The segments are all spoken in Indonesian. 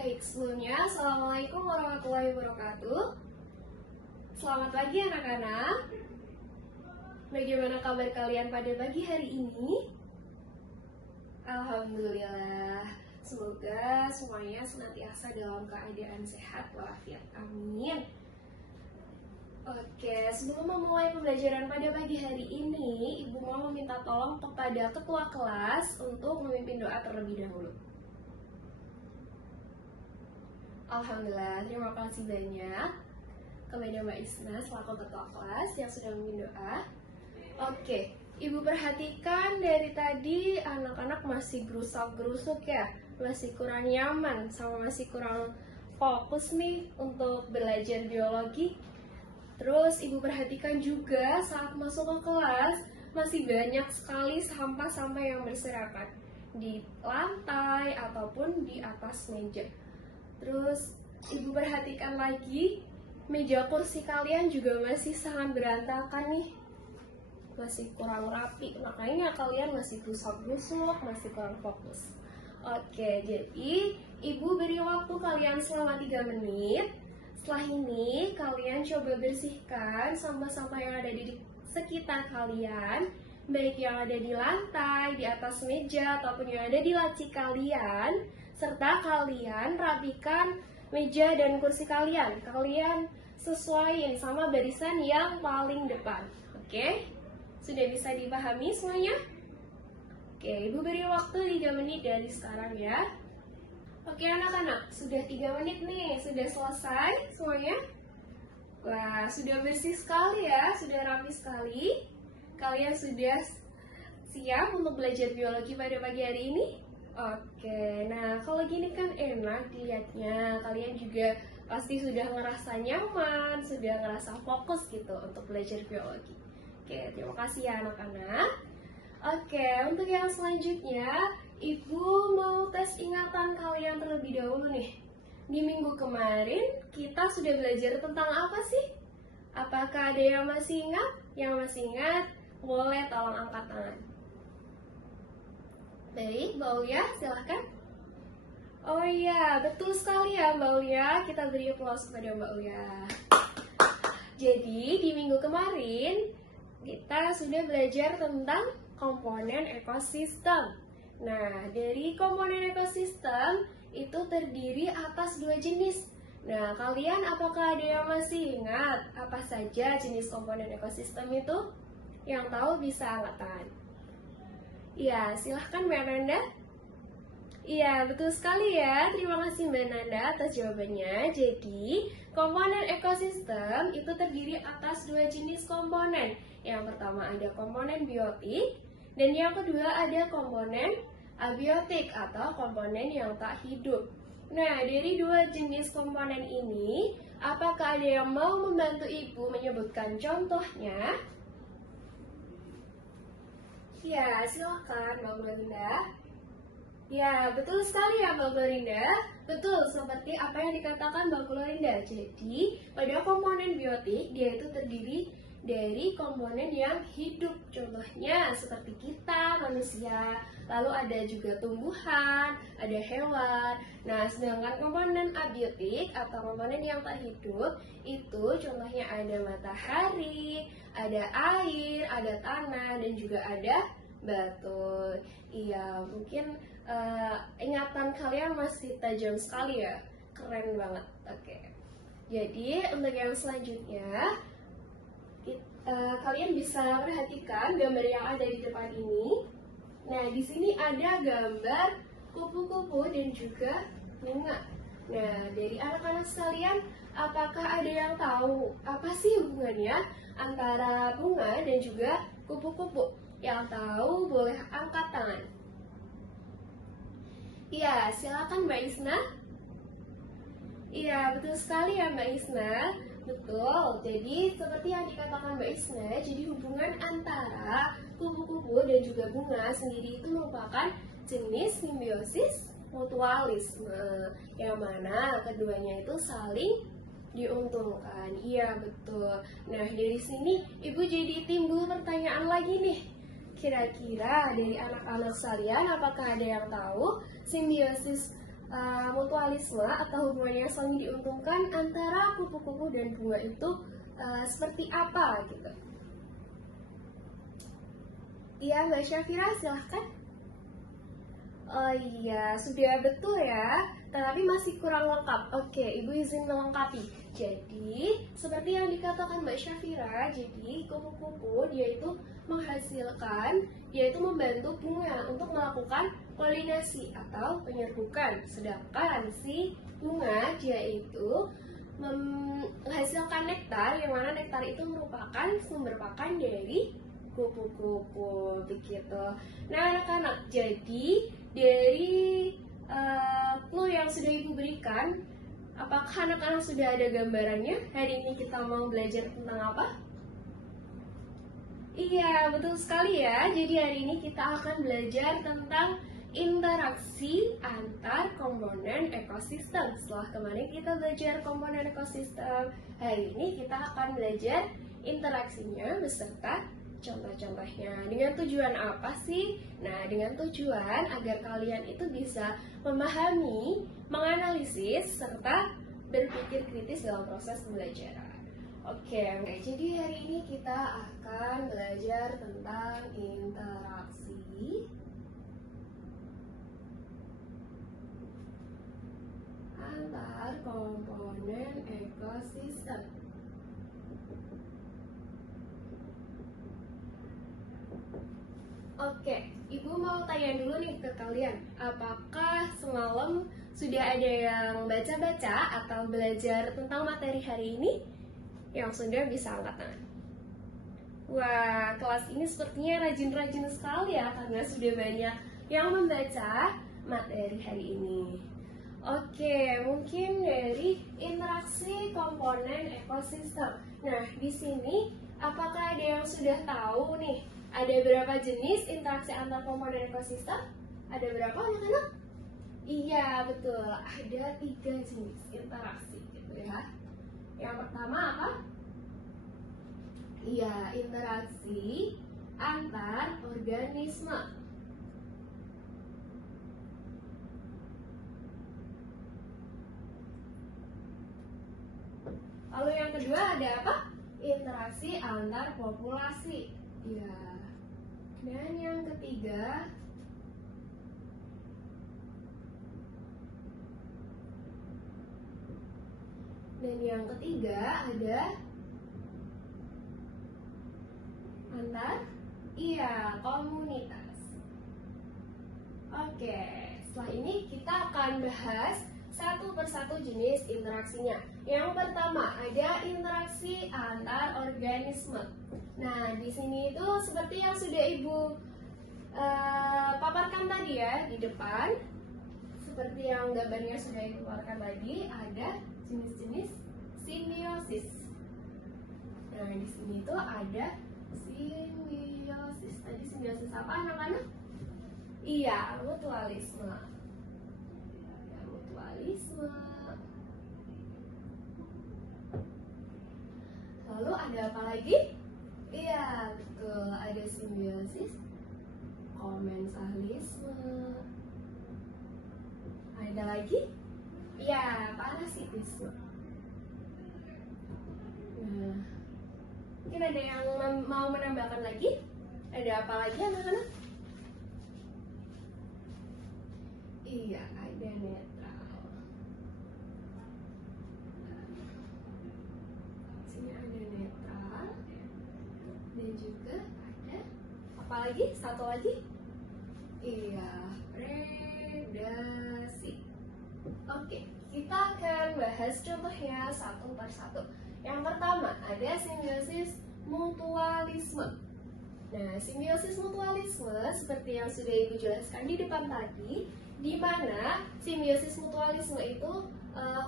Baik, sebelumnya Assalamualaikum warahmatullahi wabarakatuh. Selamat pagi anak-anak. Bagaimana kabar kalian pada pagi hari ini? Alhamdulillah. Semoga semuanya senantiasa dalam keadaan sehat walafiat. Amin. Oke, sebelum memulai pembelajaran pada pagi hari ini, Ibu mau meminta tolong kepada ketua kelas untuk memimpin doa terlebih dahulu. Alhamdulillah, terima kasih banyak kepada Mbak Isna selaku ketua kelas yang sudah memimpin doa. Oke, Ibu perhatikan dari tadi anak-anak masih gerusak-gerusuk ya, masih kurang nyaman sama masih kurang fokus nih untuk belajar biologi. Terus Ibu perhatikan juga saat masuk ke kelas masih banyak sekali sampah-sampah yang berserakan di lantai ataupun di atas meja. Terus Ibu perhatikan lagi, meja kursi kalian juga masih sangat berantakan nih. Masih kurang rapi, makanya kalian masih busuk-busuk, masih kurang fokus. Oke, jadi Ibu beri waktu kalian selama 3 menit. Setelah ini kalian coba bersihkan sampah-sampah yang ada di sekitar kalian, baik yang ada di lantai, di atas meja, ataupun yang ada di laci kalian, serta kalian rapikan meja dan kursi kalian. Kalian sesuaiin sama barisan yang paling depan. Oke? Sudah bisa dipahami semuanya? Oke, Ibu beri waktu 3 menit dari sekarang ya. Oke anak-anak, sudah 3 menit nih, sudah selesai semuanya? Wah, sudah bersih sekali ya, sudah rapi sekali. Kalian sudah siap untuk belajar biologi pada pagi hari ini? Oke, nah kalau gini kan enak dilihatnya. Kalian juga pasti sudah ngerasa nyaman, sudah ngerasa fokus gitu untuk belajar biologi. Oke, terima kasih ya anak-anak. Oke, untuk yang selanjutnya, Ibu mau tes ingatan kalian terlebih dahulu nih. Di minggu kemarin, kita sudah belajar tentang apa sih? Apakah ada yang masih ingat? Yang masih ingat, boleh tolong angkat tangan. Baik, Mbak Ulia, silahkan. Oh iya, betul sekali ya Mbak Ulia. Kita beri aplaus kepada Mbak Ulia. Jadi, di minggu kemarin, kita sudah belajar tentang komponen ekosistem. Nah, dari komponen ekosistem itu terdiri atas 2 jenis. Nah, kalian apakah ada yang masih ingat apa saja jenis komponen ekosistem itu? Yang tahu bisa angkat tangan. Iya, silahkan Mbak Nanda. Iya, betul sekali ya. Terima kasih Mbak Nanda atas jawabannya. Jadi, komponen ekosistem itu terdiri atas 2 jenis komponen. Yang pertama ada komponen biotik, dan yang kedua ada komponen abiotik atau komponen yang tak hidup. Nah, dari 2 jenis komponen ini, apakah ada yang mau membantu Ibu menyebutkan contohnya? Ya, silakan Mbak Glorinda. Ya, betul sekali ya Mbak Glorinda. Betul, seperti apa yang dikatakan Mbak Glorinda. Jadi, pada komponen biotik, dia itu terdiri dari komponen yang hidup. Contohnya seperti kita, manusia. Lalu ada juga tumbuhan, ada hewan. Nah, sedangkan komponen abiotik atau komponen yang tak hidup, itu contohnya ada matahari, ada air, ada tanah, dan juga ada batu. Iya, mungkin ingatan kalian masih tajam sekali ya. Keren banget. Oke. Jadi, untuk yang selanjutnya, kalian bisa perhatikan gambar yang ada di depan ini. Nah, di sini ada gambar kupu-kupu dan juga bunga. Nah, dari anak-anak sekalian, apakah ada yang tahu apa sih hubungannya antara bunga dan juga kupu-kupu? Yang tahu boleh angkat tangan. Iya, silakan Mbak Isna. Iya, betul sekali ya Mbak Isna. Betul, jadi seperti yang dikatakan Mbak Isna, jadi hubungan antara kupu-kupu dan juga bunga sendiri itu merupakan jenis simbiosis mutualisme, yang mana keduanya itu saling diuntungkan. Iya, betul. Nah, dari sini Ibu jadi timbul pertanyaan lagi nih. Kira-kira dari anak-anak sekalian, apakah ada yang tahu simbiosis mutualisme atau hubungan yang saling diuntungkan antara kupu-kupu dan bunga itu seperti apa gitu. Iya, Mbak Syafira, silahkan. Oh iya, sudah betul ya, tetapi masih kurang lengkap. Oke, Ibu izin melengkapi. Jadi, seperti yang dikatakan Mbak Syafira, jadi kupu-kupu dia itu menghasilkan, dia itu membantu bunga untuk melakukan polinasi atau penyerbukan. Sedangkan si bunga dia itu menghasilkan nektar, yang mana nektar itu merupakan sumber pakan dari kupu-kupu begitu. Nah anak-anak, jadi dari clue yang sudah Ibu berikan, apakah anak-anak sudah ada gambarannya? Hari ini kita mau belajar tentang apa? Iya, betul sekali ya. Jadi hari ini kita akan belajar tentang interaksi antar komponen ekosistem. Setelah kemarin kita belajar komponen ekosistem, hari ini kita akan belajar interaksinya beserta contoh-contohnya. Dengan tujuan apa sih? Nah, dengan tujuan agar kalian itu bisa memahami, menganalisis, serta berpikir kritis dalam proses pembelajaran. Oke, jadi hari ini kita akan belajar tentang interaksi antar komponen ekosistem. Oke, Ibu mau tanya dulu nih ke kalian, apakah semalam sudah ada yang baca-baca atau belajar tentang materi hari ini? Yang sudah bisa angkat tangan. Wah, kelas ini sepertinya rajin-rajin sekali ya, karena sudah banyak yang membaca materi hari ini. Oke, mungkin dari interaksi komponen ekosistem. Nah, di sini apakah ada yang sudah tahu nih? Ada berapa jenis interaksi antar komponen ekosistem? Ada berapa anak-anak? Iya, betul. Ada 3 jenis interaksi gitu ya. Yang pertama apa? Iya, interaksi antar organisme. Lalu yang kedua ada apa? Interaksi antar populasi. Iya. Dan yang ketiga ada antar komunitas. Oke, setelah ini kita akan bahas satu persatu jenis interaksinya. Yang pertama ada interaksi antar organisme. Nah, di sini itu seperti yang sudah Ibu paparkan tadi ya di depan, seperti yang gambarnya sudah Ibu paparkan tadi, ada jenis-jenis simbiosis. Nah, di sini itu ada simbiosis. Tadi simbiosis apa anak-anak? Iya, mutualisme. Lalu ada apa lagi? Iya, betul. Ada simbiosis komensalisme. Ada lagi? Iya, parasitisme. Nah, mungkin ada yang mau menambahkan lagi? Ada apa lagi anak-anak? Iya, ada netral. Sini ada netral. Dan juga ada apa lagi? Satu lagi? Iya, predasi. Oke, kita akan bahas contohnya satu per satu. Yang pertama, ada simbiosis mutualisme. Nah, simbiosis mutualisme seperti yang sudah Ibu jelaskan di depan tadi, di mana simbiosis mutualisme itu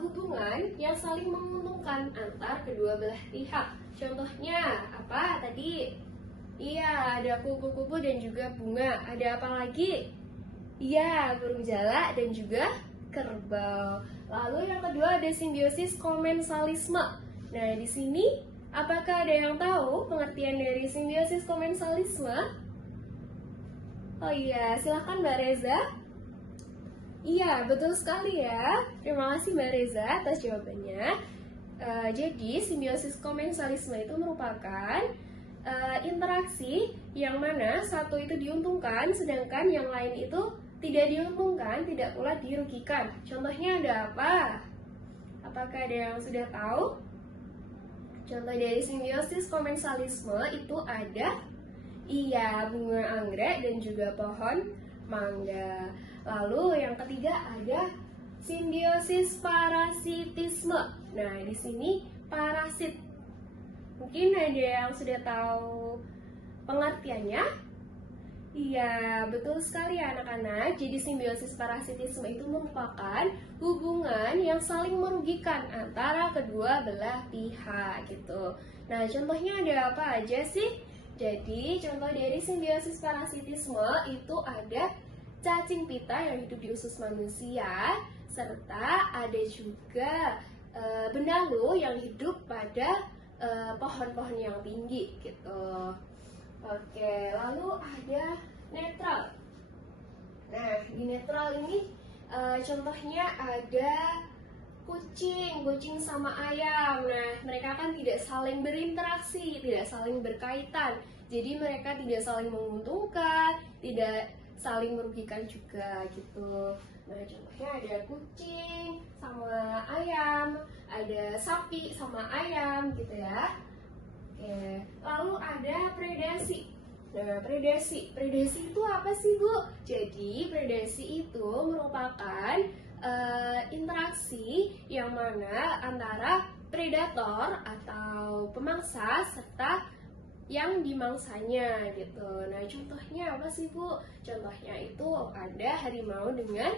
hubungan yang saling menguntungkan antar kedua belah pihak. Contohnya apa tadi? Iya, ada kupu-kupu dan juga bunga. Ada apa lagi? Iya, burung jalak dan juga kerbau. Lalu yang kedua ada simbiosis komensalisme. Nah, di sini apakah ada yang tahu pengertian dari simbiosis komensalisme? Oh iya, silahkan Mbak Reza. Iya, betul sekali ya. Terima kasih Mbak Reza atas jawabannya. Jadi, simbiosis komensalisme itu merupakan interaksi yang mana satu itu diuntungkan, sedangkan yang lain itu tidak diuntungkan, tidak pula dirugikan. Contohnya ada apa? Apakah ada yang sudah tahu? Contoh dari simbiosis komensalisme itu ada, iya, bunga anggrek dan juga pohon mangga. Lalu yang ketiga ada simbiosis parasitisme. Nah, di sini parasit. Mungkin ada yang sudah tahu pengertiannya? Iya, betul sekali ya anak-anak. Jadi simbiosis parasitisme itu merupakan hubungan yang saling merugikan antara kedua belah pihak gitu. Nah, contohnya ada apa aja sih? Jadi, contoh dari simbiosis parasitisme itu ada cacing pita yang hidup di usus manusia, serta ada juga benalu yang hidup pada pohon-pohon yang tinggi gitu. Oke, lalu ada netral. Nah, di netral ini contohnya ada kucing sama ayam. Nah, mereka kan tidak saling berinteraksi, tidak saling berkaitan. Jadi mereka tidak saling menguntungkan, tidak saling merugikan juga gitu. Nah, contohnya ada kucing sama ayam, ada sapi sama ayam gitu ya. Oke, lalu ada predasi. Nah, predasi itu apa sih, Bu? Jadi, predasi itu merupakan interaksi yang mana antara predator atau pemangsa serta yang dimangsanya gitu. Nah, contohnya apa sih, Bu? Contohnya itu ada harimau dengan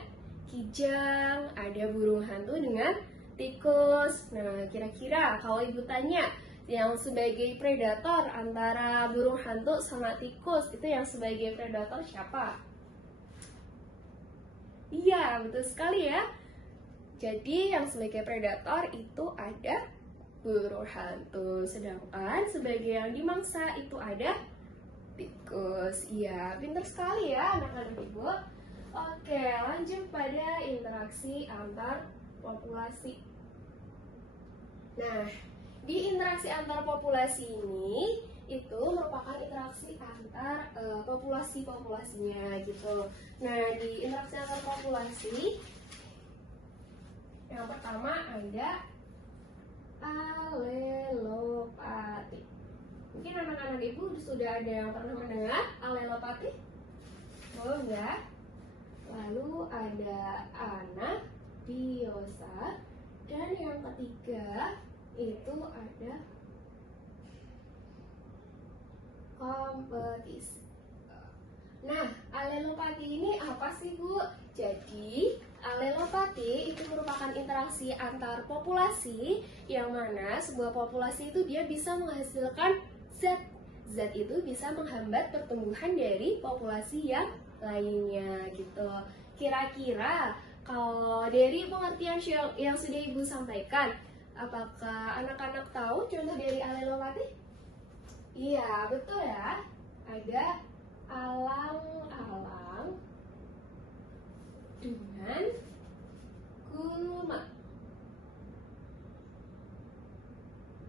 kijang, ada burung hantu dengan tikus. Nah, kira-kira kalau Ibu tanya, yang sebagai predator antara burung hantu sama tikus, itu yang sebagai predator siapa? Iya, betul sekali ya. Jadi yang sebagai predator itu ada burung hantu, sedangkan sebagai yang dimangsa itu ada tikus. Iya, pintar sekali ya anak-anak Ibu. Oke, lanjut pada interaksi antar populasi. Nah, di interaksi antar populasi ini itu merupakan interaksi antar populasi-populasinya gitu. Nah, di interaksi antar populasi yang pertama ada alelopati. Mungkin anak-anak Ibu sudah ada yang pernah mendengar alelopati? Oh enggak. Lalu ada anabiosa, dan yang ketiga itu ada kompetisi. Nah, alelopati ini apa sih, Bu? Jadi, alelopati itu merupakan interaksi antar populasi yang mana sebuah populasi itu dia bisa menghasilkan zat. Zat itu bisa menghambat pertumbuhan dari populasi yang lainnya gitu. Kira-kira kalau dari pengertian yang sudah Ibu sampaikan, apakah anak-anak tahu contoh dari alelopati? Iya, betul ya. Ada alang-alang dengan gulma.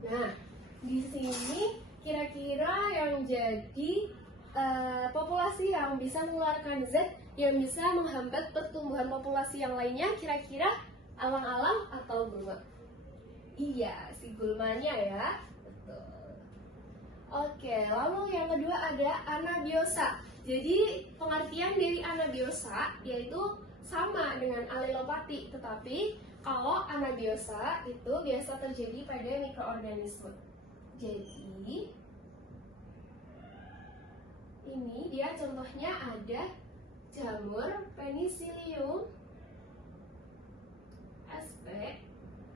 Nah, di sini kira-kira yang jadi populasi yang bisa mengeluarkan zat yang bisa menghambat pertumbuhan populasi yang lainnya, kira-kira alang-alang atau gulma? Iya, si gulmanya ya. Betul. Oke, lalu yang kedua ada anabiosa. Jadi pengertian dari anabiosa yaitu sama dengan alelopati, tetapi kalau anabiosa itu biasa terjadi pada mikroorganisme. Jadi ini dia contohnya ada jamur Penicillium sp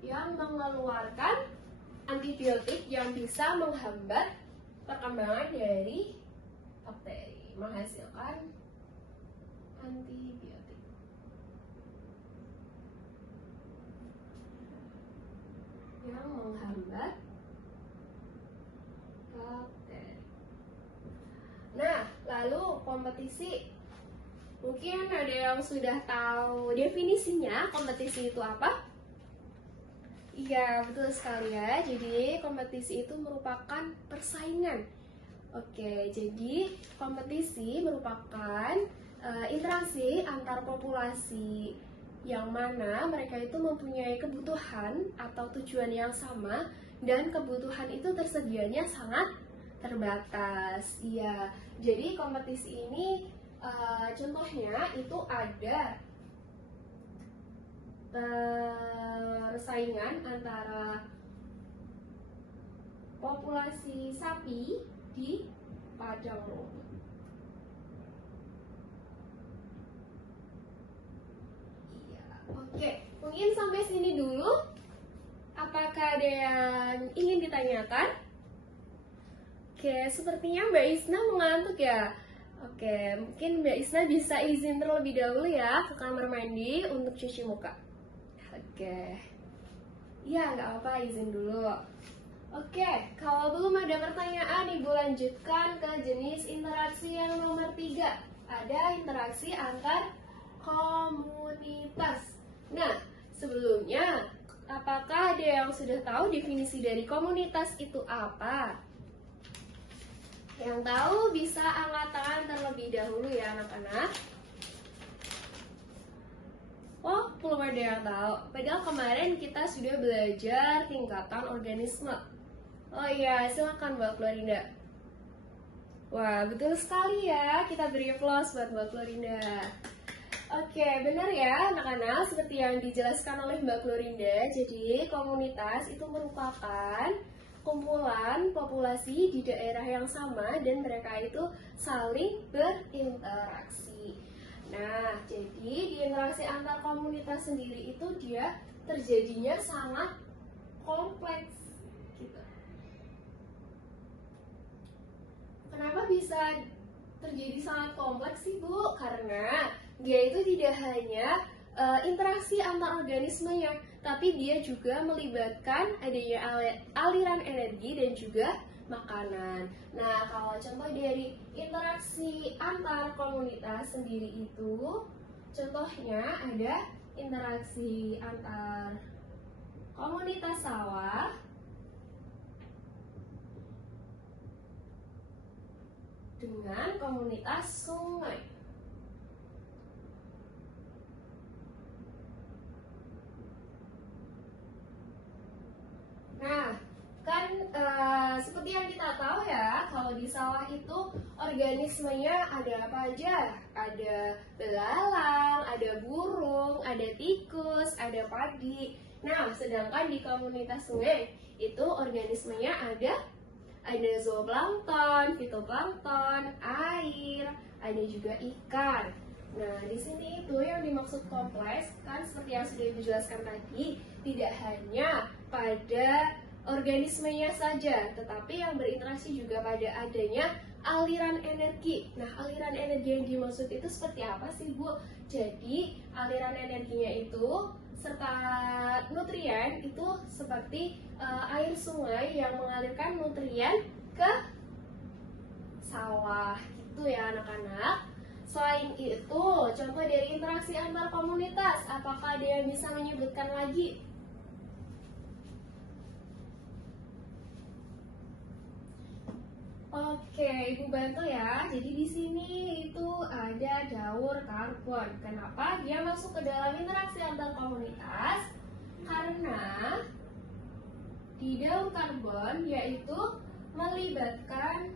yang mengeluarkan antibiotik yang bisa menghambat perkembangan dari bakteri, menghasilkan antibiotik. Yang menghambat bakteri. Nah, lalu kompetisi. Mungkin ada yang sudah tahu definisinya kompetisi itu apa? Iya, betul sekali ya. Jadi kompetisi itu merupakan persaingan. Oke, jadi kompetisi merupakan interaksi antar populasi yang mana mereka itu mempunyai kebutuhan atau tujuan yang sama dan kebutuhan itu tersedianya sangat terbatas. Iya, jadi kompetisi ini contohnya itu ada persaingan antara populasi sapi di padang rumput. Iya, oke. Mungkin sampai sini dulu. Apakah ada yang ingin ditanyakan? Oke, sepertinya Mbak Isna mengantuk ya. Oke, mungkin Mbak Isna bisa izin terlebih dahulu ya ke kamar mandi untuk cuci muka. Oke. Ya, nggak apa-apa, izin dulu. Oke, kalau belum ada pertanyaan, Ibu lanjutkan ke jenis interaksi yang nomor 3. Ada interaksi antar komunitas. Nah, sebelumnya, apakah ada yang sudah tahu definisi dari komunitas itu apa? Yang tahu bisa angkat tangan terlebih dahulu ya anak-anak. Oh, belum ada yang tahu. Padahal kemarin kita sudah belajar tingkatan organisme. Oh iya, silakan Mbak Florinda. Wah, betul sekali ya. Kita beri aplaus buat Mbak Florinda. Oke, benar ya anak-anak. Seperti yang dijelaskan oleh Mbak Florinda. Jadi, komunitas itu merupakan kumpulan populasi di daerah yang sama dan mereka itu saling berinteraksi. Nah, jadi di interaksi antar komunitas sendiri itu dia terjadinya sangat kompleks gitu. Kenapa bisa terjadi sangat kompleks sih Bu? Karena dia itu tidak hanya interaksi antar organismenya, tapi dia juga melibatkan adanya aliran energi dan juga makanan. Nah, kalau contoh dari interaksi antar komunitas sendiri itu, contohnya ada interaksi antar komunitas sawah dengan komunitas sungai. Nah, kan seperti yang kita tahu ya, kalau di sawah itu organismenya ada apa aja? Ada belalang, ada burung, ada tikus, ada padi. Nah, sedangkan di komunitas sungai itu organismenya ada zooplankton, fitoplankton, air, ada juga ikan. Nah, di sini itu yang dimaksud kompleks kan seperti yang sudah dijelaskan tadi, tidak hanya pada organismenya saja, tetapi yang berinteraksi juga pada adanya aliran energi. Nah, aliran energi yang dimaksud itu seperti apa sih, Bu? Jadi, aliran energinya itu serta nutrien itu seperti air sungai yang mengalirkan nutrien ke sawah gitu ya anak-anak. Selain itu, contoh dari interaksi antar komunitas, apakah ada yang bisa menyebutkan lagi? Oke, Ibu bantu ya. Jadi di sini itu ada daur karbon. Kenapa dia masuk ke dalam interaksi antar komunitas? Karena di daur karbon yaitu melibatkan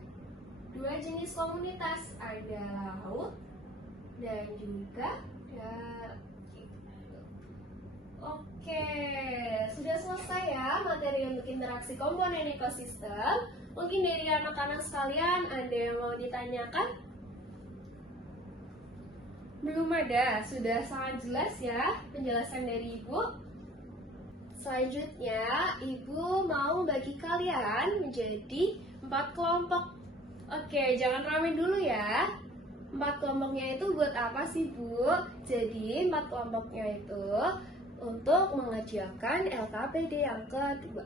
dua jenis komunitas, ada laut dan juga darat. Oke, sudah selesai ya materi untuk interaksi komponen ekosistem. Mungkin dari anak-anak sekalian ada yang mau ditanyakan? Belum ada, sudah sangat jelas ya penjelasan dari Ibu. Selanjutnya, Ibu mau bagi kalian menjadi 4 kelompok. Oke, jangan rame dulu ya. 4 kelompoknya itu buat apa sih, Bu? Jadi, 4 kelompoknya itu untuk mengerjakan LKPD yang kedua.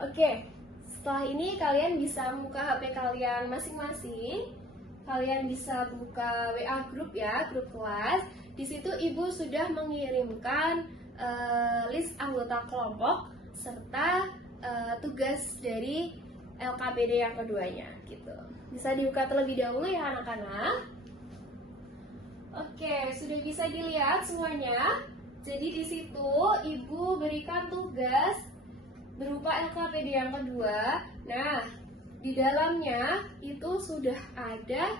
Oke, setelah ini kalian bisa buka HP kalian masing-masing. kalian bisa buka WA grup ya, grup kelas. Di situ Ibu sudah mengirimkan list anggota kelompok serta tugas dari LKPD yang keduanya gitu. Bisa dibuka terlebih dahulu ya anak-anak. Oke, sudah bisa dilihat semuanya. Jadi di situ Ibu berikan tugas berupa LKPD yang kedua. Nah, di dalamnya itu sudah ada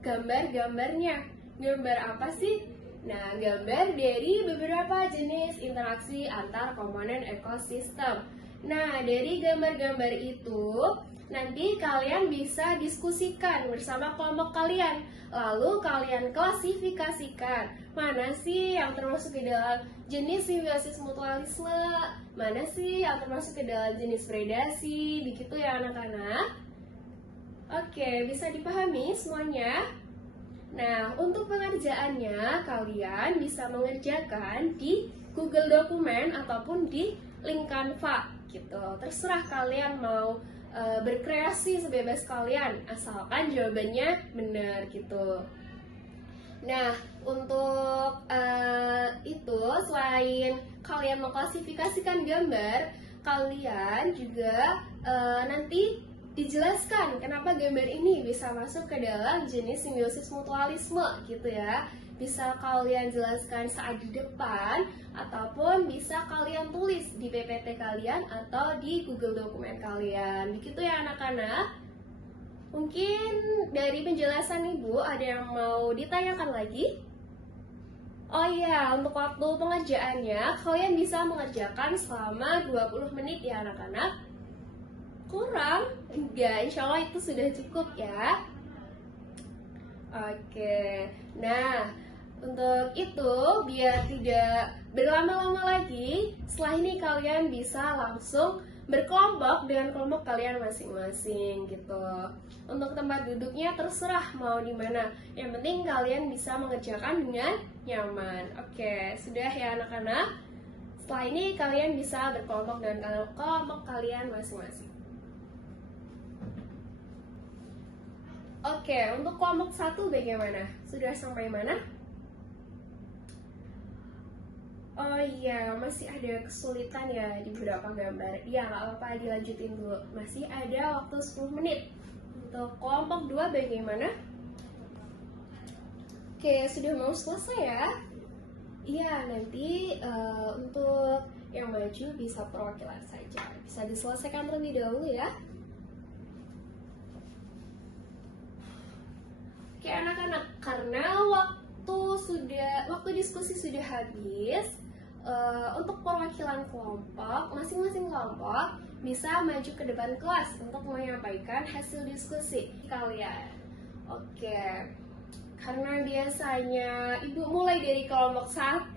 gambar-gambarnya. Gambar apa sih? Nah, gambar dari beberapa jenis interaksi antar komponen ekosistem. Nah, dari gambar-gambar itu nanti kalian bisa diskusikan bersama kelompok kalian. Lalu kalian klasifikasikan mana sih yang termasuk ke dalam jenis simbiosis mutualisme, mana sih yang termasuk ke dalam jenis predasi, begitu ya anak-anak. Oke, bisa dipahami semuanya? Nah, untuk pengerjaannya kalian bisa mengerjakan di Google Dokumen ataupun di link Canva gitu. Terserah kalian mau berkreasi sebebas kalian, asalkan jawabannya benar gitu. Nah, untuk itu selain kalian mengklasifikasikan gambar, kalian juga nanti dijelaskan kenapa gambar ini bisa masuk ke dalam jenis simbiosis mutualisme gitu ya. Bisa kalian jelaskan saat di depan ataupun bisa kalian tulis di PPT kalian atau di Google Dokumen kalian. Begitu ya anak-anak. Mungkin dari penjelasan Ibu ada yang mau ditanyakan lagi? Oh iya, untuk waktu pengerjaannya kalian bisa mengerjakan selama 20 menit ya anak-anak. Kurang? Enggak, insya Allah itu sudah cukup ya. Oke, nah untuk itu biar tidak berlama-lama lagi, setelah ini kalian bisa langsung berkelompok dengan kelompok kalian masing-masing gitu. Untuk tempat duduknya terserah mau di mana. Yang penting kalian bisa mengerjakan dengan nyaman. Oke, sudah ya anak-anak. Setelah ini kalian bisa berkelompok dengan kelompok kalian masing-masing. Oke, untuk kelompok 1 bagaimana? Sudah sampai mana? Oh iya, masih ada kesulitan ya di beberapa gambar. Iya, nggak apa-apa, dilanjutin dulu. Masih ada waktu 10 menit. Untuk kelompok 2 bagaimana? Oke, sudah mau selesai ya? Iya, nanti untuk yang maju bisa perwakilan saja. Bisa diselesaikan terlebih dahulu ya. Oke anak-anak, karena waktu diskusi sudah habis, untuk perwakilan kelompok, masing-masing kelompok bisa maju ke depan kelas untuk menyampaikan hasil diskusi kalian. Oke, karena biasanya Ibu mulai dari kelompok 1,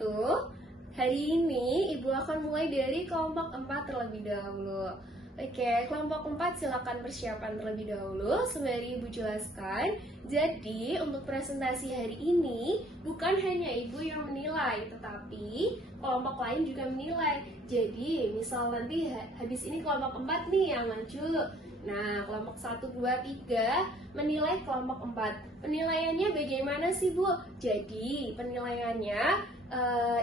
hari ini Ibu akan mulai dari kelompok 4 terlebih dahulu. Oke, kelompok 4 silakan persiapan terlebih dahulu sembari Ibu jelaskan. Jadi, untuk presentasi hari ini bukan hanya Ibu yang menilai, tetapi kelompok lain juga menilai. Jadi, misal nanti habis ini kelompok 4 nih yang maju. Nah, kelompok 1, 2, 3 menilai kelompok 4. Penilaiannya bagaimana sih, Bu? Jadi, penilaiannya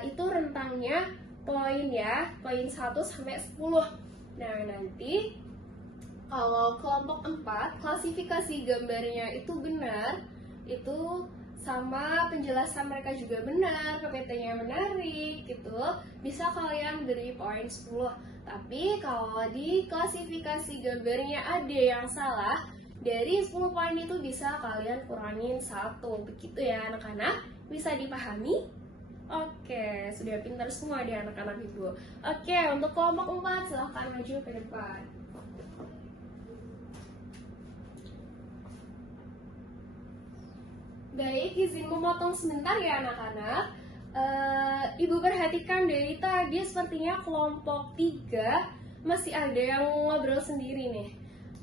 itu rentangnya poin ya, poin 1 sampai 10. Nah, nanti kalau kelompok 4 klasifikasi gambarnya itu benar, itu sama penjelasan mereka juga benar, PPT-nya menarik gitu, bisa kalian beri poin 10. Tapi kalau di klasifikasi gambarnya ada yang salah, dari 10 poin itu bisa kalian kurangin 1. Begitu ya anak-anak, bisa dipahami? Oke, sudah pintar semua deh anak-anak Ibu. Oke, untuk kelompok 4 silahkan maju ke depan. Baik, izin memotong sebentar ya anak-anak. Ibu perhatikan dari tadi sepertinya kelompok 3 masih ada yang ngobrol sendiri nih.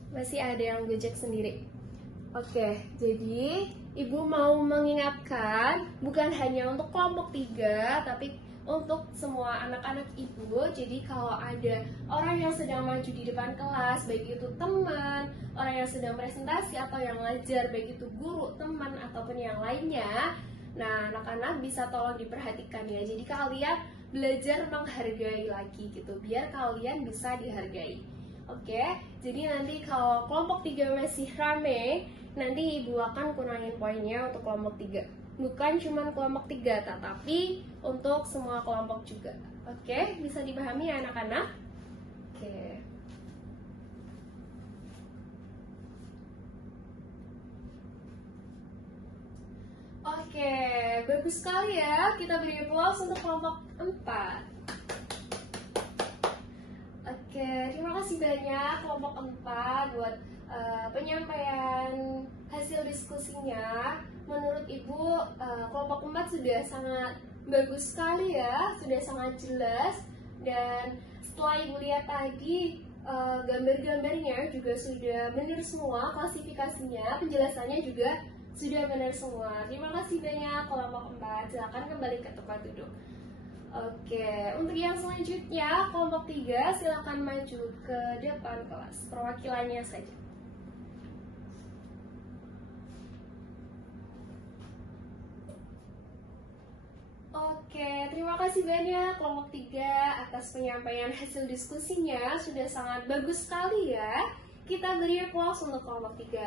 Masih ada yang gojek sendiri. Oke, jadi Ibu mau mengingatkan bukan hanya untuk kelompok 3, tapi untuk semua anak-anak ibu. Jadi kalau ada orang yang sedang maju di depan kelas, baik itu teman, orang yang sedang presentasi atau yang ngajar, baik itu guru, teman ataupun yang lainnya, nah anak-anak bisa tolong diperhatikan ya. Jadi kalian belajar menghargai lagi gitu, biar kalian bisa dihargai. Oke, jadi nanti kalau kelompok 3 masih rame, nanti ibu akan kurangin poinnya untuk kelompok 3. Bukan cuma kelompok 3, tetapi untuk semua kelompok juga. Oke, bisa dipahami ya anak-anak? Oke. Oke, bagus sekali ya. Kita beri aplaus untuk kelompok 4. Oke, terima kasih banyak kelompok 4 buat penyampaian hasil diskusinya. Menurut Ibu, kelompok 4 sudah sangat bagus sekali ya, sudah sangat jelas. Dan setelah Ibu lihat tadi, gambar-gambarnya juga sudah benar semua, klasifikasinya, penjelasannya juga sudah benar semua. Terima kasih banyak kelompok 4, silakan kembali ke tempat duduk. Oke, untuk yang selanjutnya, kelompok 3 silakan maju ke depan kelas, perwakilannya saja. Oke, terima kasih banyak kelompok 3 atas penyampaian hasil diskusinya, sudah sangat bagus sekali ya. Kita beri aplaus untuk kelompok 3.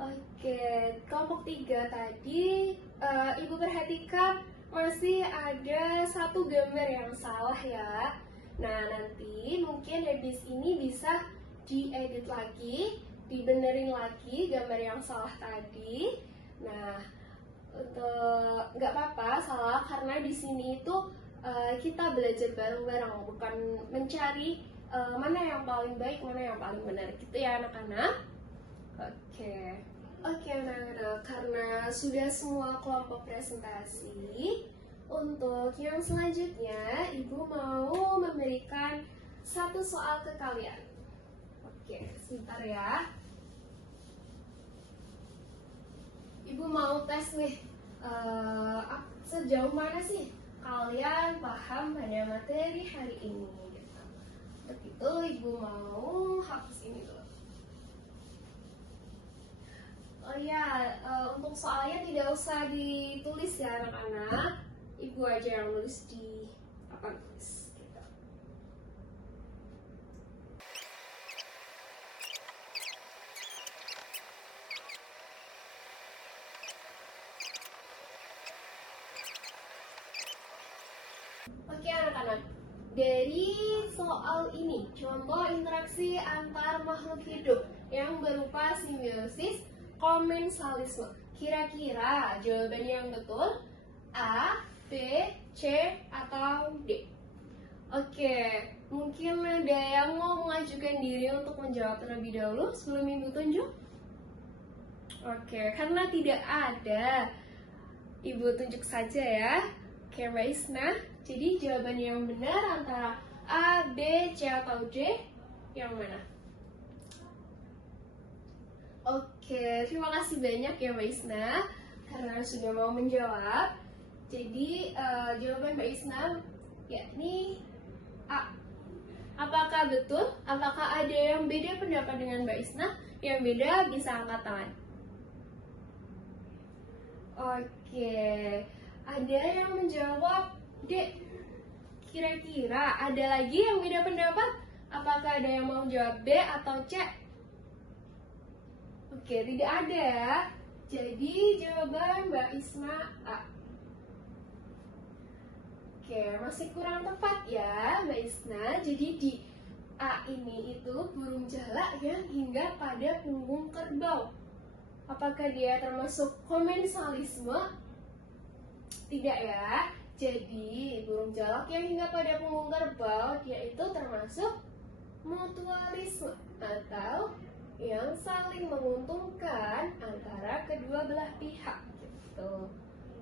Oke, kelompok 3 tadi Ibu perhatikan masih ada satu gambar yang salah ya. Nah, nanti mungkin habis ini bisa diedit lagi, dibenerin lagi gambar yang salah tadi. Nah, untuk nggak apa-apa salah, karena di sini itu kita belajar bareng-bareng, bukan mencari mana yang paling baik, mana yang paling benar gitu ya anak-anak. Oke, anak-anak, karena sudah semua kelompok presentasi, untuk yang selanjutnya Ibu mau memberikan satu soal ke kalian. Oke, sebentar ya. Ibu mau tes nih, sejauh mana sih kalian paham pada materi hari ini gitu. Untuk itu Ibu mau hapus ini dulu. Oh ya, untuk soalnya tidak usah ditulis ya anak-anak, Ibu aja yang nulis di papan tulis. Gitu. Oke anak-anak, dari soal ini, contoh interaksi antar makhluk hidup yang berupa simbiosis komensalisme. Kira-kira jawabannya yang betul A, B, C, atau D? Oke, mungkin ada yang mau mengajukan diri untuk menjawab terlebih dahulu sebelum Ibu tunjuk? Oke, karena tidak ada, Ibu tunjuk saja ya. Oke, Mbak Isna, jadi jawabannya yang benar antara A, B, C, atau D, yang mana? Oke, terima kasih banyak ya Mbak Isna karena sudah mau menjawab. Jadi jawaban Mbak Isna yakni A. Apakah betul? Apakah ada yang beda pendapat dengan Mbak Isna? Yang beda bisa angkat tangan. Oke, ada yang menjawab D. Kira-kira ada lagi yang beda pendapat? Apakah ada yang mau jawab B atau C? Oke, tidak ada ya. Jadi jawaban Mbak Isna A. Oke, masih kurang tepat ya Mbak Isna. Jadi di A ini itu burung jalak yang hinggap pada punggung kerbau. Apakah dia termasuk komensalisme? Tidak ya. Jadi burung jalak yang hinggap pada punggung kerbau, dia itu termasuk mutualisme atau yang saling menguntungkan antara kedua belah pihak gitu.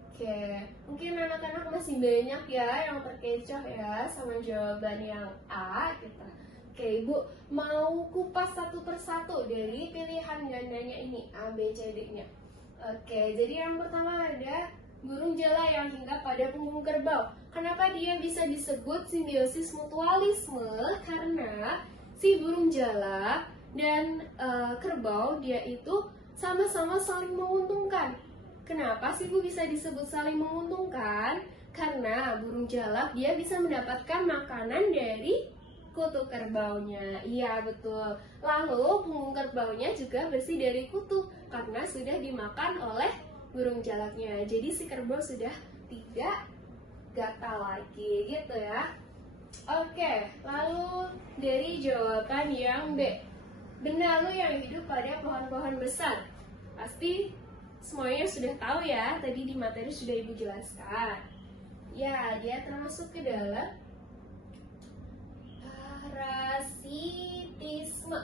Oke, mungkin anak-anak masih banyak ya yang terkecoh ya sama jawaban yang A gitu. Oke, Ibu mau kupas satu persatu dari pilihan gandanya ini, A, B, C, D-nya. Oke, jadi yang pertama ada burung jala yang hinggap pada punggung kerbau. Kenapa dia bisa disebut simbiosis mutualisme? Karena si burung jala dan kerbau dia itu sama-sama saling menguntungkan. Kenapa sih Bu bisa disebut saling menguntungkan? Karena burung jalak dia bisa mendapatkan makanan dari kutu kerbaunya. Iya betul. Lalu punggung kerbaunya juga bersih dari kutu karena sudah dimakan oleh burung jalaknya. Jadi si kerbau sudah tidak gatal lagi gitu ya. Oke, lalu dari jawaban yang B. Benalu yang hidup pada pohon-pohon besar. Pasti semuanya sudah tahu ya, tadi di materi sudah Ibu jelaskan. Ya, dia termasuk ke dalam parasitisme.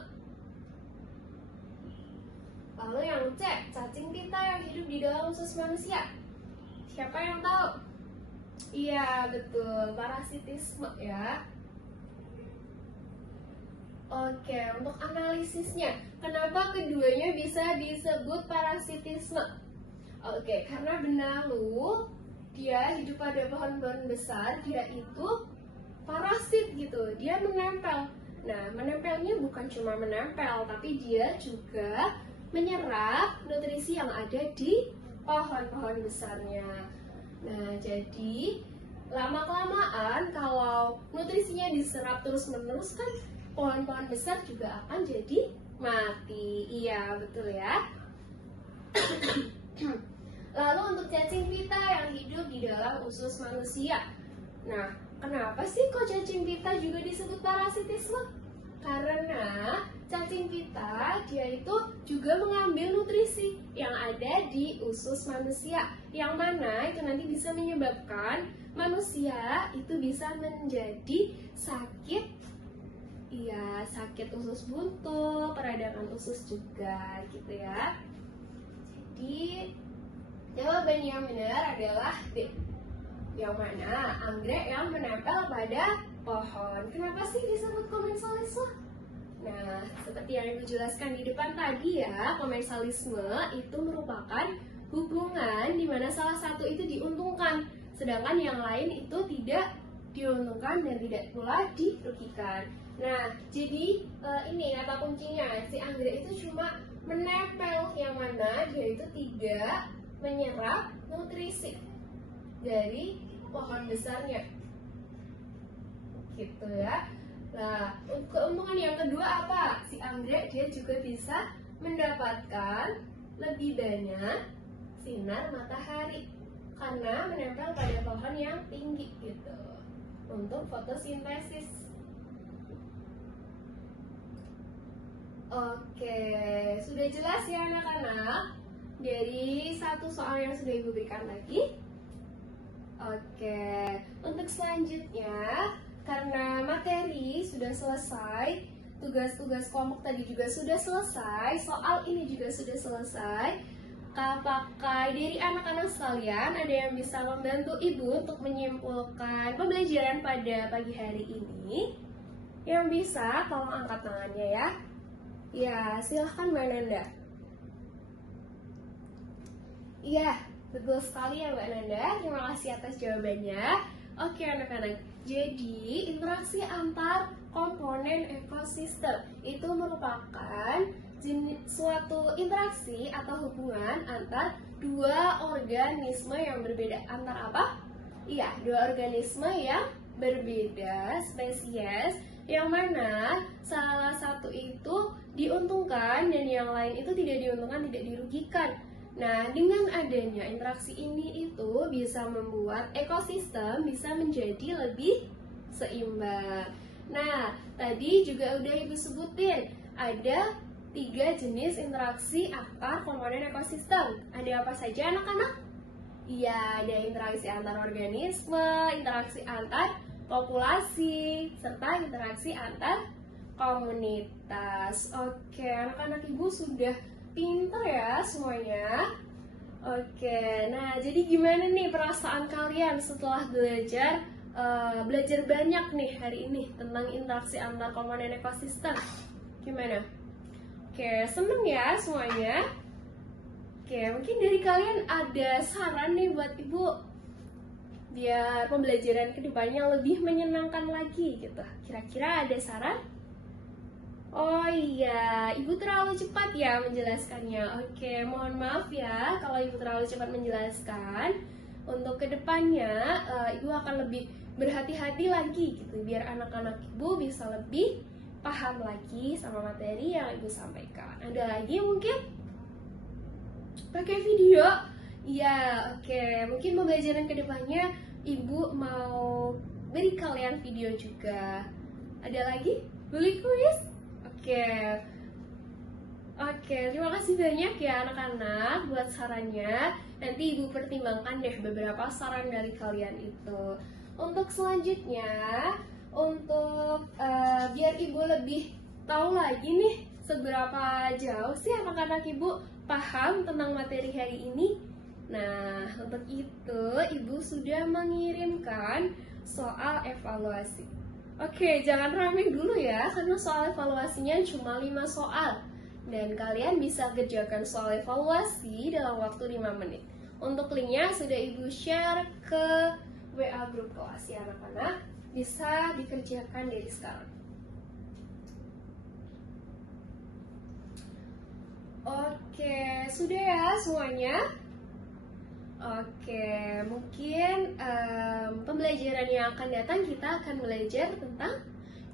Lalu yang C, cacing pita yang hidup di dalam usus manusia. Siapa yang tahu? Iya, betul, parasitisme ya. Oke, untuk analisisnya, kenapa keduanya bisa disebut parasitisme? Oke, karena benalu dia hidup pada pohon-pohon besar, dia itu parasit gitu, dia menempel. Nah, menempelnya bukan cuma menempel, tapi dia juga menyerap nutrisi yang ada di pohon-pohon besarnya. Nah, jadi lama-kelamaan kalau nutrisinya diserap terus-menerus kan pohon-pohon besar juga akan jadi mati. Iya, betul ya. Lalu untuk cacing pita yang hidup di dalam usus manusia. Nah, kenapa sih kok cacing pita juga disebut parasitisme? Karena cacing pita dia itu juga mengambil nutrisi yang ada di usus manusia, yang mana itu nanti bisa menyebabkan manusia itu bisa menjadi sakit. Iya, sakit usus buntu, peradangan usus juga gitu ya. Jadi jawaban yang benar adalah D. Yang mana anggrek yang menempel pada pohon. Kenapa sih disebut komensalisme? Nah, seperti yang Ibu jelaskan di depan tadi ya, komensalisme itu merupakan hubungan di mana salah satu itu diuntungkan, sedangkan yang lain itu tidak diuntungkan dan tidak pula dirugikan. Nah, jadi ini kata kuncinya, si anggrek itu cuma menempel, yang mana dia itu tidak menyerap nutrisi dari pohon besarnya. Gitu ya. Nah, keuntungan yang kedua apa? Si anggrek dia juga bisa mendapatkan lebih banyak sinar matahari karena menempel pada pohon yang tinggi gitu untuk fotosintesis. Oke, sudah jelas ya anak-anak dari satu soal yang sudah Ibu berikan tadi. Oke, untuk selanjutnya karena materi sudah selesai, tugas-tugas kelompok tadi juga sudah selesai, soal ini juga sudah selesai. Apakah dari anak-anak sekalian ada yang bisa membantu Ibu untuk menyimpulkan pembelajaran pada pagi hari ini? Yang bisa, tolong angkat tangannya ya. Ya, silahkan Mbak Nanda. Iya, betul sekali ya Mbak Nanda. Terima kasih atas jawabannya. Oke anak-anak, jadi interaksi antar komponen ekosistem itu merupakan suatu interaksi atau hubungan antar dua organisme yang berbeda. Antar apa? Iya, dua organisme yang berbeda spesies, yang mana salah satu itu diuntungkan dan yang lain itu tidak diuntungkan, tidak dirugikan. Nah, dengan adanya interaksi ini itu bisa membuat ekosistem bisa menjadi lebih seimbang. Nah, tadi juga udah Ibu sebutin ada 3 jenis interaksi antar komponen ekosistem. Ada apa saja anak-anak? Iya, ada interaksi antar organisme, interaksi antar populasi, serta interaksi antar komunitas. Oke, anak-anak Ibu sudah pintar ya semuanya. Oke, nah jadi gimana nih perasaan kalian setelah belajar belajar banyak nih hari ini tentang interaksi antar komponen ekosistem. Gimana? Oke, seneng ya semuanya? Oke, mungkin dari kalian ada saran nih buat ibu biar pembelajaran kedepannya lebih menyenangkan lagi gitu. Kira-kira ada saran? Oh iya, ibu terlalu cepat ya menjelaskannya. Oke, mohon maaf ya kalau ibu terlalu cepat menjelaskan. Untuk kedepannya, ibu akan lebih berhati-hati lagi gitu, biar anak-anak ibu bisa lebih paham lagi sama materi yang ibu sampaikan. Ada lagi mungkin? Pakai video? Iya, oke. Mungkin pembelajaran kedepannya ibu mau beri kalian video juga. Ada lagi? Boleh kuis? Oke, terima kasih banyak ya anak-anak buat sarannya. Nanti ibu pertimbangkan deh beberapa saran dari kalian itu. Untuk selanjutnya, untuk biar ibu lebih tahu lagi nih seberapa jauh sih anak-anak ibu paham tentang materi hari ini. Nah, untuk itu ibu sudah mengirimkan soal evaluasi. Oke, jangan rame dulu ya, karena soal evaluasinya cuma 5 soal. Dan kalian bisa kerjakan soal evaluasi dalam waktu 5 menit. Untuk linknya sudah ibu share ke WA grup kelas ya anak-anak. Bisa dikerjakan dari sekarang. Oke, sudah ya semuanya? Oke, mungkin pembelajaran yang akan datang kita akan belajar tentang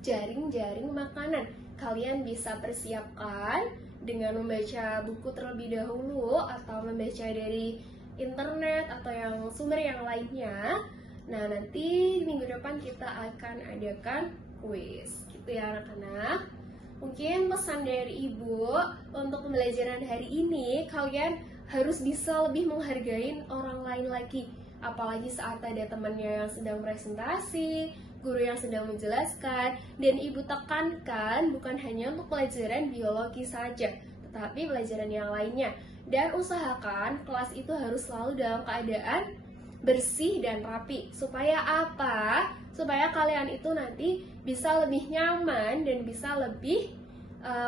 jaring-jaring makanan. Kalian bisa persiapkan dengan membaca buku terlebih dahulu atau membaca dari internet atau yang sumber yang lainnya. Nah, nanti minggu depan kita akan adakan kuis, gitu ya anak-anak. Mungkin pesan dari ibu untuk pembelajaran hari ini, kalian harus bisa lebih menghargai orang lain lagi. Apalagi saat ada temannya yang sedang presentasi, guru yang sedang menjelaskan, dan ibu tekankan bukan hanya untuk pelajaran biologi saja, tetapi pelajaran yang lainnya. Dan usahakan kelas itu harus selalu dalam keadaan bersih dan rapi. Supaya apa? Supaya kalian itu nanti bisa lebih nyaman dan bisa lebih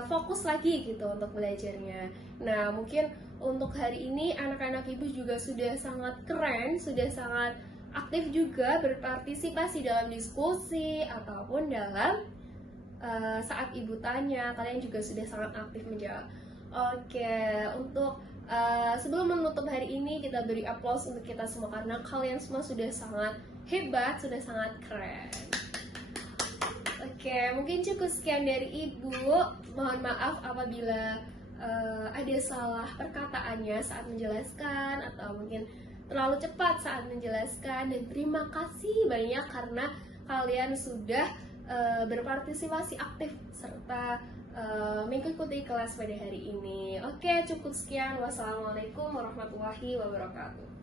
fokus lagi gitu untuk belajarnya. Nah, mungkin untuk hari ini anak-anak ibu juga sudah sangat keren, sudah sangat aktif juga berpartisipasi dalam diskusi ataupun dalam saat ibu tanya, kalian juga sudah sangat aktif menjawab. Oke, untuk sebelum menutup hari ini kita beri aplaus untuk kita semua karena kalian semua sudah sangat hebat, sudah sangat keren. Oke, mungkin cukup sekian dari ibu. Mohon maaf apabila ada salah perkataannya saat menjelaskan atau mungkin terlalu cepat saat menjelaskan, dan terima kasih banyak karena kalian sudah berpartisipasi aktif serta mengikuti kelas pada hari ini. Oke, cukup sekian. Wassalamualaikum warahmatullahi wabarakatuh.